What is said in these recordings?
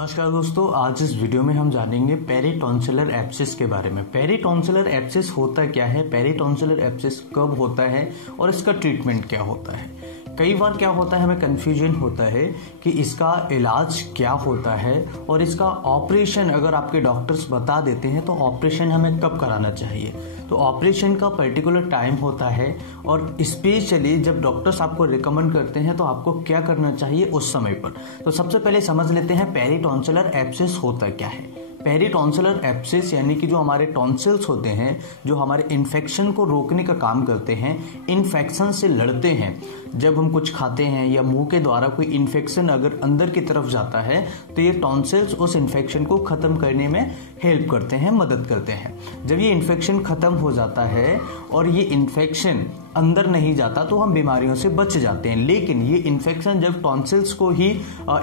नमस्कार दोस्तों, आज इस वीडियो में हम जानेंगे पेरिटॉन्सिलर एब्सिस के बारे में। पेरिटॉन्सिलर एब्सिस होता क्या है, पेरिटॉन्सिलर एब्सिस कब होता है और इसका ट्रीटमेंट क्या होता है। कई बार क्या होता है, हमें कन्फ्यूजन होता है कि इसका इलाज क्या होता है और इसका ऑपरेशन अगर आपके डॉक्टर्स बता देते हैं तो ऑपरेशन हमें कब कराना चाहिए। तो ऑपरेशन का पर्टिकुलर टाइम होता है और स्पेशली जब डॉक्टर्स आपको रिकमेंड करते हैं तो आपको क्या करना चाहिए उस समय पर। तो सबसे पहले समझ लेते हैं पेरिटॉन्सिलर एब्सिस होता क्या है। पेरिटॉन्सिलर एब्सिस यानी कि जो हमारे टॉन्सिल्स होते हैं, जो हमारे इन्फेक्शन को रोकने का काम करते हैं, इन्फेक्शन से लड़ते हैं। जब हम कुछ खाते हैं या मुंह के द्वारा कोई इन्फेक्शन अगर अंदर की तरफ जाता है तो ये टॉन्सिल्स उस इन्फेक्शन को खत्म करने में हेल्प करते हैं, मदद करते हैं। जब ये इन्फेक्शन खत्म हो जाता है और ये इन्फेक्शन अंदर नहीं जाता तो हम बीमारियों से बच जाते हैं। लेकिन ये इन्फेक्शन जब टॉन्सिल्स को ही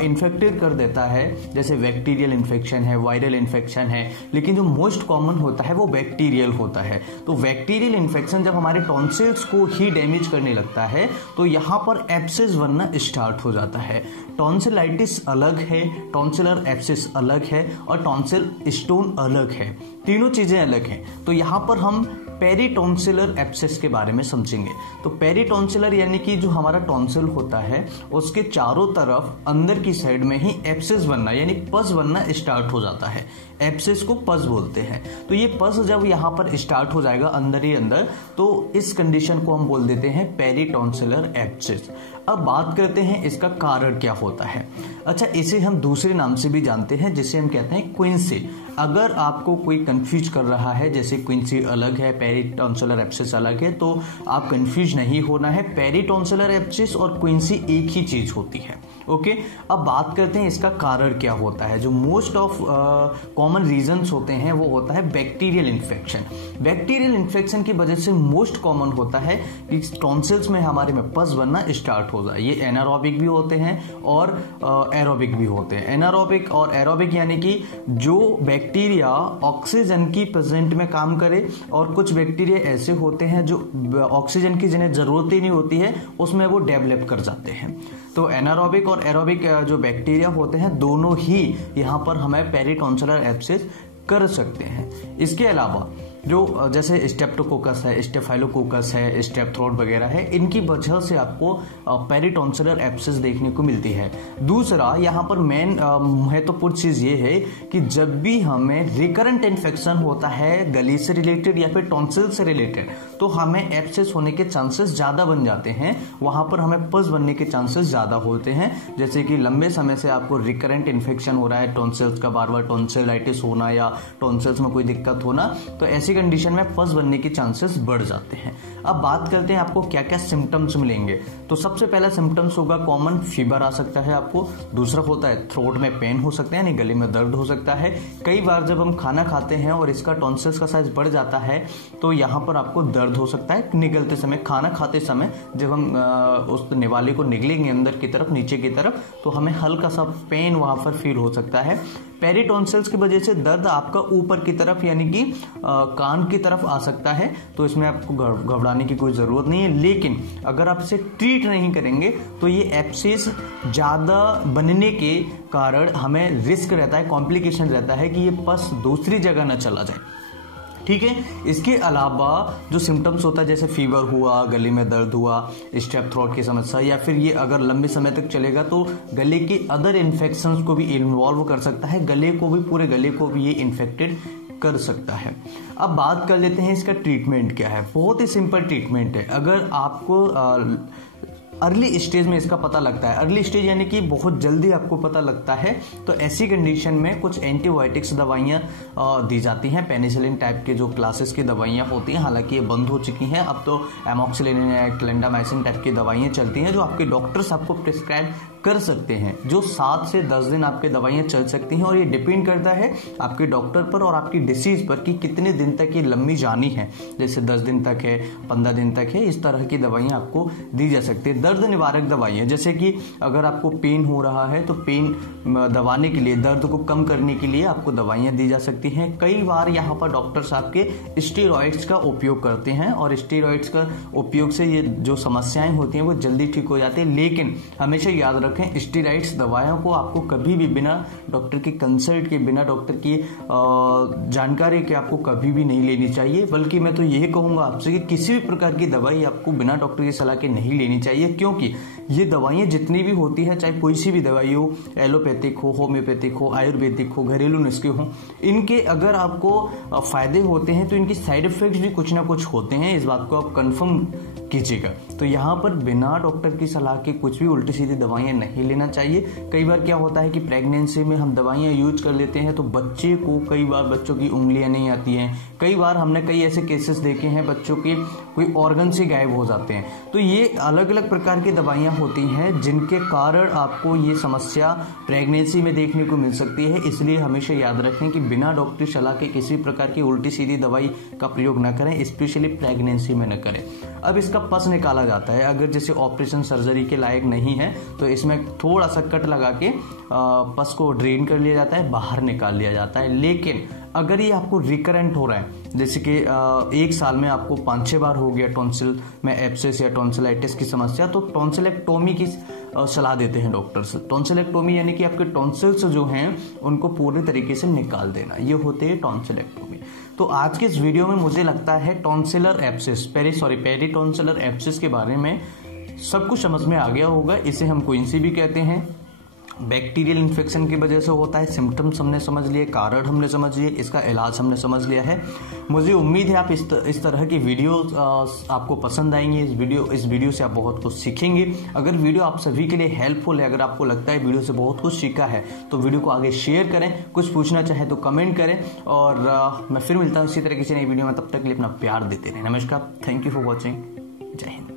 इन्फेक्टेड कर देता है, जैसे बैक्टीरियल इन्फेक्शन है, वायरल इन्फेक्शन है, लेकिन जो मोस्ट कॉमन होता है वो बैक्टीरियल होता है। तो बैक्टीरियल इन्फेक्शन जब हमारे टॉन्सिल्स को ही डैमेज करने लगता है तो यहाँ पर एब्सिस बनना स्टार्ट हो जाता है। टॉन्सिलाइटिस अलग है, टॉन्सिलर एब्सिस अलग है और टॉन्सिल स्टोन अलग है, तीनों चीजें अलग हैं। तो यहाँ पर हम पेरिटॉन्सिलर एब्सिस के बारे में समझेंगे। तो पेरिटॉन्सिलर यानी कि जो हमारा टॉन्सिल होता है उसके चारों तरफ अंदर की साइड में ही एब्सिस बनना यानी पस बनना स्टार्ट हो जाता है। एब्सिस को पस बोलते हैं। तो ये पस जब यहाँ पर स्टार्ट हो जाएगा अंदर ही अंदर, तो इस कंडीशन को हम बोल देते हैं पेरिटॉन्सिलर एब्सिस। अब बात करते हैं इसका कारण क्या होता है। अच्छा, इसे हम दूसरे नाम से भी जानते हैं जिसे हम कहते हैं क्विंसी। अगर आपको कोई कंफ्यूज कर रहा है, जैसे क्विंसी अलग है, पेरिटॉन्सिलर एब्सिस अलग है, तो आप कंफ्यूज नहीं होना है। पेरिटॉन्सिलर एब्सिस और क्विंसी एक ही चीज होती है। ओके, अब बात करते हैं इसका कारण क्या होता है। जो मोस्ट ऑफ कॉमन रीजंस होते हैं वो होता है बैक्टीरियल इन्फेक्शन। बैक्टीरियल इन्फेक्शन की वजह से मोस्ट कॉमन होता है कि टॉन्सिल्स में हमारे में पस बनना स्टार्ट हो जाए। ये एनारोबिक भी होते हैं और एरोबिक भी होते हैं। एनारोबिक और एरोबिक यानी कि जो बैक्टीरिया ऑक्सीजन की प्रेजेंट में काम करे और कुछ बैक्टीरिया ऐसे होते हैं जो ऑक्सीजन की जिन्हें जरूरत ही नहीं होती है उसमें वो डेवलप कर जाते हैं। तो एनारोबिक और एरोबिक जो बैक्टीरिया होते हैं दोनों ही यहाँ पर हमें पेरिटॉन्सिलर एब्सिस कर सकते हैं। इसके अलावा जो जैसे स्टेप्टोकोकस है, स्टेफाइलोकोकस है, स्टेप्थ्रोट वगैरह है, इनकी वजह से आपको पेरिटॉन्सिलर एब्सिस देखने को मिलती है। दूसरा यहाँ पर मेन महत्वपूर्ण चीज ये है कि जब भी हमें रिकरेंट इन्फेक्शन होता है गले से रिलेटेड या फिर टॉन्सिल से रिलेटेड, तो हमें एब्सिस होने के चांसेस ज्यादा बन जाते हैं। वहां पर हमें पस बनने के चांसेस ज्यादा होते हैं। जैसे कि लंबे समय से आपको रिकरेंट इन्फेक्शन हो रहा है, टॉन्सिल्स का बार बार टॉन्सिलाइटिस होना या टॉन्सिल्स में कोई दिक्कत होना, तो ऐसी कंडीशन में पस बनने के चांसेस बढ़ जाते हैं। अब बात करते हैं आपको क्या क्या सिम्टम्स मिलेंगे। तो सबसे पहला सिम्टम्स होगा कॉमन फीवर आ सकता है आपको। दूसरा होता है थ्रोट में पेन हो सकता है यानी गले में दर्द हो सकता है। कई बार जब हम खाना खाते हैं और इसका टॉन्सिल्स का साइज बढ़ जाता है तो यहाँ पर आपको दर्द हो सकता है निगलते समय, खाना खाते समय। जब हम उस निवाले को निगलेंगे अंदर की तरफ, नीचे की तरफ, तो हमें हल्का सा पेन वहां पर फील हो सकता है। पेरिटॉन्सिल्स की वजह से दर्द आपका ऊपर की तरफ यानी कि कान की तरफ आ सकता है, तो इसमें आपको घबराने की कोई जरूरत नहीं है। लेकिन अगर आप इसे ट्रीट नहीं करेंगे तो ये एब्सिस ज्यादा बनने के कारण हमें रिस्क रहता है, कॉम्प्लिकेशन रहता है कि ये पस दूसरी जगह न चला जाए। ठीक है, इसके अलावा जो सिम्टम्स होता है जैसे फीवर हुआ, गले में दर्द हुआ, स्टेप थ्रोट की समस्या, या फिर ये अगर लंबे समय तक चलेगा तो गले के अदर इन्फेक्शंस को भी इन्वॉल्व कर सकता है, गले को भी, पूरे गले को भी ये इन्फेक्टेड कर सकता है। अब बात कर लेते हैं इसका ट्रीटमेंट क्या है। बहुत ही सिंपल ट्रीटमेंट है। अगर आपको अर्ली स्टेज में इसका पता लगता है, अर्ली स्टेज यानी कि बहुत जल्दी आपको पता लगता है, तो ऐसी कंडीशन में कुछ एंटीबायोटिक्स दवाइयां दी जाती हैं। पेनिसिलिन टाइप के जो क्लासेस की दवाइयां होती हैं, हालांकि ये बंद हो चुकी हैं, अब तो एमॉक्सिलिन या क्लेंडामाइसिन टाइप की दवाइयां चलती हैं जो आपके डॉक्टर्स आपको प्रिस्क्राइब कर सकते हैं, जो 7 से 10 दिन आपके दवाइयां चल सकती हैं। और ये डिपेंड करता है आपके डॉक्टर पर और आपकी डिसीज पर कि कितने दिन तक ये लंबी जानी है। जैसे 10 दिन तक है, 15 दिन तक है, इस तरह की दवाइयां आपको दी जा सकती है। दर्द निवारक दवाइयां, जैसे कि अगर आपको पेन हो रहा है तो पेन दबाने के लिए, दर्द को कम करने के लिए आपको दवाइयां दी जा सकती हैं। कई बार यहाँ पर डॉक्टर्स आपके स्टेरॉइड्स का उपयोग करते हैं और स्टेरॉइड्स का उपयोग से ये जो समस्याएं होती हैं वो जल्दी ठीक हो जाती है। लेकिन हमेशा याद रखें रखें, स्टेरॉइड्स दवाइयों को आपको कभी भी बिना डॉक्टर की कंसल्ट के, बिना डॉक्टर की जानकारी के आपको कभी भी नहीं लेनी चाहिए। बल्कि मैं तो यही कहूँगा आपसे कि किसी भी प्रकार की दवाई आपको बिना डॉक्टर की सलाह के नहीं लेनी चाहिए, क्योंकि ये दवाइयाँ जितनी भी होती है, चाहे कोई सी भी दवाई हो, एलोपैथिक हो, होम्योपैथिक हो, आयुर्वेदिक हो, घरेलू नुस्खे हो, इनके अगर आपको फायदे होते हैं तो इनके साइड इफेक्ट्स भी कुछ ना कुछ होते हैं। इस बात को आप कंफर्म कीजिएगा। तो यहाँ पर बिना डॉक्टर की सलाह के कुछ भी उल्टी सीधी दवाइयाँ नहीं लेना चाहिए। कई बार क्या होता है कि प्रेगनेंसी में हम दवाइयाँ यूज कर लेते हैं तो बच्चे को, कई बार बच्चों की उंगलियां नहीं आती हैं, कई बार हमने कई ऐसे केसेस देखे हैं बच्चों के कोई ऑर्गन से गायब हो जाते हैं। तो ये अलग अलग प्रकार की दवाइयाँ होती हैं जिनके कारण आपको ये समस्या प्रेगनेंसी में देखने को मिल सकती है। इसलिए हमेशा याद रखें कि बिना डॉक्टरी सलाह के किसी प्रकार की उल्टी सीधी दवाई का प्रयोग न करें, स्पेशली प्रेगनेंसी में न करें। अब इसका पस निकाला जाता है, अगर जैसे ऑपरेशन सर्जरी के लायक नहीं है तो इसमें थोड़ा सा कट लगा के पस को ड्रेन कर लिया जाता है, बाहर निकाल लिया जाता है। लेकिन अगर ये आपको रिकरेंट हो रहा है, जैसे कि एक साल में आपको 5-6 बार हो गया टॉन्सिल में एब्सेस या टॉन्सिलाइटिस की समस्या, तो टॉन्सिलेक्टोमी की सलाह देते हैं डॉक्टर्स। टॉन्सिलेक्टोमी यानी कि आपके टॉन्सिल्स जो हैं उनको पूरे तरीके से निकाल देना, ये होते हैं टॉन्सिलेक्टोमी। तो आज के इस वीडियो में मुझे लगता है टॉन्सिलर एब्सेस, पेरिटॉन्सिलर एब्सेस के बारे में सब कुछ समझ में आ गया होगा। इसे हम क्विंसी भी कहते हैं, बैक्टीरियल इन्फेक्शन की वजह से होता है। सिम्टम्स हमने समझ लिए, कारण हमने समझ लिए, इसका इलाज हमने समझ लिया है। मुझे उम्मीद है आप इस तरह की वीडियो आपको पसंद आएंगी। इस वीडियो से आप बहुत कुछ सीखेंगे। अगर वीडियो आप सभी के लिए हेल्पफुल है, अगर आपको लगता है वीडियो से बहुत कुछ सीखा है, तो वीडियो को आगे शेयर करें। कुछ पूछना चाहे तो कमेंट करें, और मैं फिर मिलता हूँ इसी तरह किसी नई वीडियो में। तब तक के लिए अपना प्यार देते रहें। नमस्कार, थैंक यू फॉर वॉचिंग। जय हिंद।